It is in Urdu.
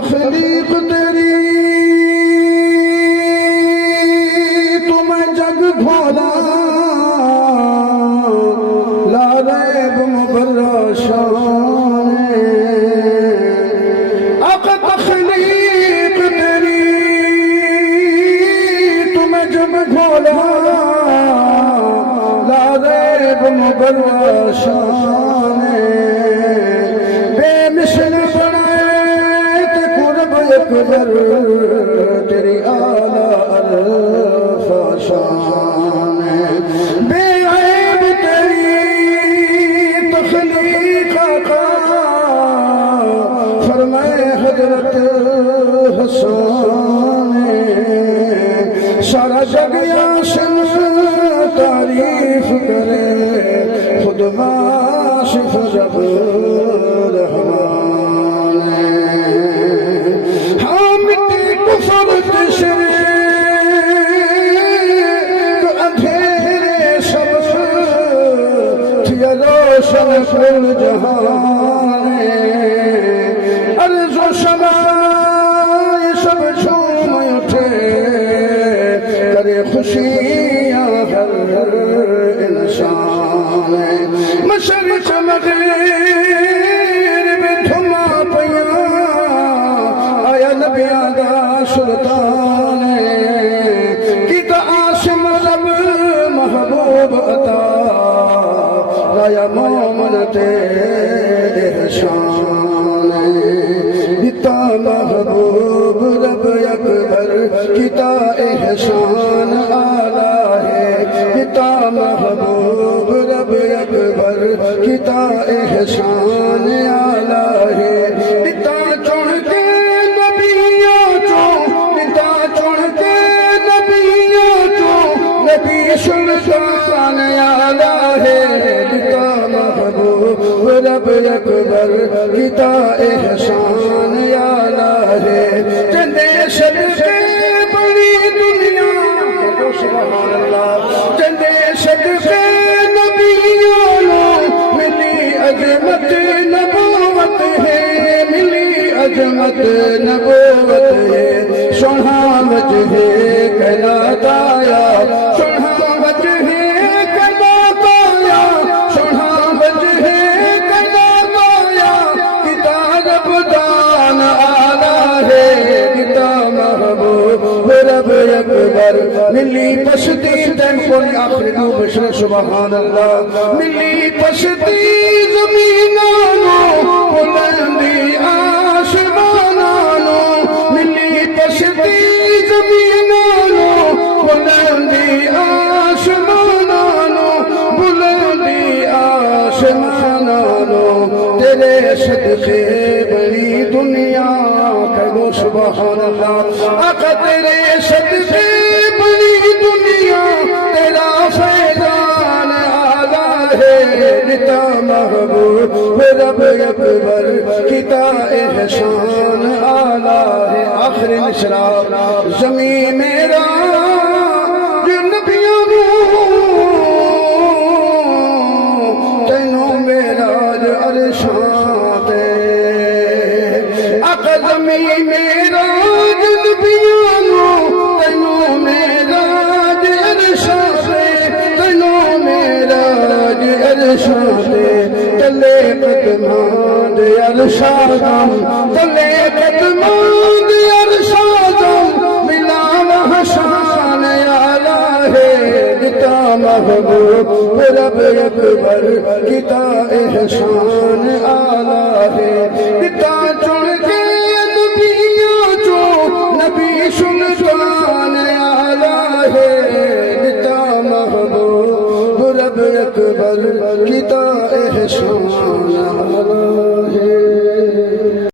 تخلیق تیری تمہیں جگ کھولا لا ریب مبرہ شان آقا تخلیق تیری تمہیں جگ کھولا لا ریب مبرہ شان بے مثل اکبر تیری اعلیٰ عرفہ شان بے عیب تیری تخلیق کا فرمائے حضرت حسان سارا جگ یاسن تعریف کرے خود واشف رب رحمان روشن کل جہان عرض و سماء سب جھوم اٹھے کرے خوشیاں ہر انسان مشرق مغرب دھما پیا آیا نبیاں دا سلطان کیتا عاصم رب محبوب عطا یا مومن تیرے احسان کیتا محبوب رب اکبر کیتا احسان اعلیٰ ہے کیتا محبوب رب اکبر کیتا احسان اعلیٰ ہے کیتا چن کے نبیوں چوں کیتا چن کے نبیوں چوں نبی سلطان اعلیٰ ہے رب اکبر کیتا احسان اعلیٰ ہے چندے صدقے بڑی دنیا سبحان اللہ چندے صدقے نبیوں ملی عظمت نبوت ہے ملی عظمت نبوت ہے سونا وجہ کائنات آیا سونا وجہ کائنات آیا سونا وجہ رب اکبر ملی پشتی تن کوئی آخری نو بشر سبحان اللہ ملی پشتی زمینانو بلندی آسمانانو ملی پشتی زمینانو بلندی آسمانانو بلندی آسمانانو تیرے صدقے بڑی دنیا کہو سبحان اللہ آقا تیرے صدقے بڑی دنیا تیرا فیضان اعلیٰ ہے کیتا محبوب رب اکبر کیتا احسان اعلیٰ ہے آخری نشرا زمین میرا نبیوں تینوں میرا عرشاں تے آقا زمین میرا تلے قدمان دے ارشادم تلے قدمان دے ارشادم ملا محشان اعلیٰ ہے کیتا محبوب رب اکبر کیتا احسان اعلیٰ ہے کیتا چن کے نبیوں چوں نبی سلطان اعلیٰ ہے کیتا محبوب رب اکبر کیتا احسان اعلیٰ ہے